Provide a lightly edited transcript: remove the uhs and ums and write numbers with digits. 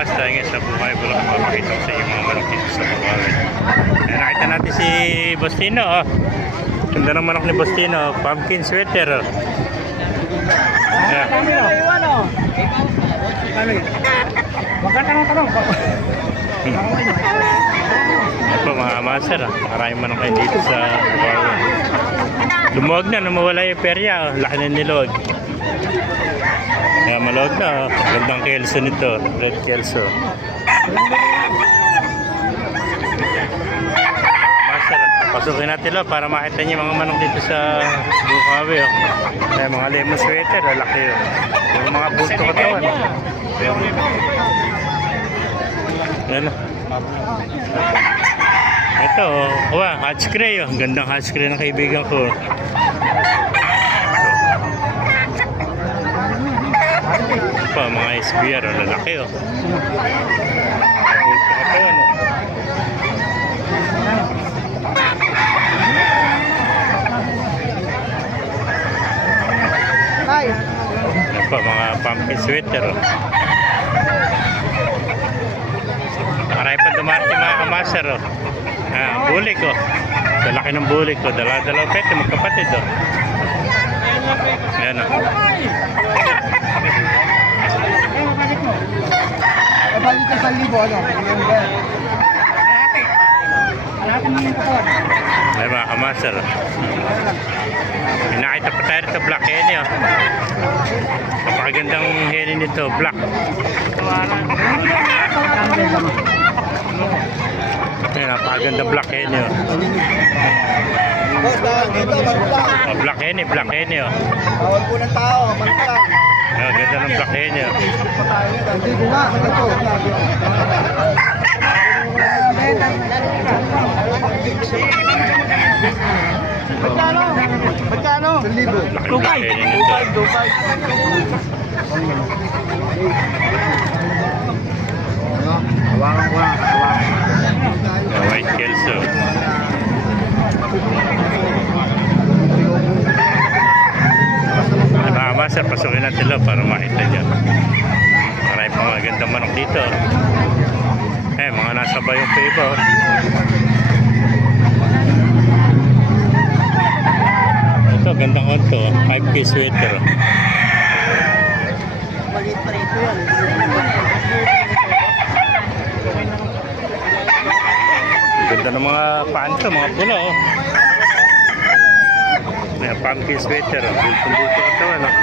mas tayo nga sa buhay Bulacan, mapakita ko sa inyo mga manok dito sa Bukawi. Nakita natin si Bostino. Ganda ng manok ni Bostino, pumpkin sweater. Ito mga master, maraming manok kayo dito sa Bukawi. Lumuwag na, namawala yung perya. Laki na niluwag. Kaya maluwag na. Gandang kelso nito, red kelso. Master, pasukin natin lo para makita niyo mga manok dito sa Bukawi. Kaya mga lemon sweater, laki yun. Yung mga bulto katawan. Yan o. Ito, hatch gray. Gandang hatch gray ng kaibigan ko. Ito, mga SBR, lalaki o. Bulto katawan o. Yan po, mga pumpkin sweater o. Marami pa dumarating mga kamaster o. Bulik o. Sa laki ng bulik o. Dalaw-dalaw pete, magkapatid o. Yan o. Balik ka sa libo, ano? Ay mga kamaster. Nakita pa tayo ito, black henny o. Napakagandang henny nito, black. Ay, napakaganda black henny o. Black henny o. Bawal po ng tao, malitan. Ganda ng black henny o. Hindi ko nga, ito. Magkano? Magkano? 1,000. Laki ng black henny nito. Hawakan ko lang, White kelso. Mga master, pasukin natin lo para makita nyo. Marami pa mga gandang manok dito. Mga nasa bayong peba. Ito, gandang onto. 5K sweater. Maliit pa rito yan. Ganda ng mga panto, mga pula oh. May pumpkin sweater, bulto-bulto katawan oh.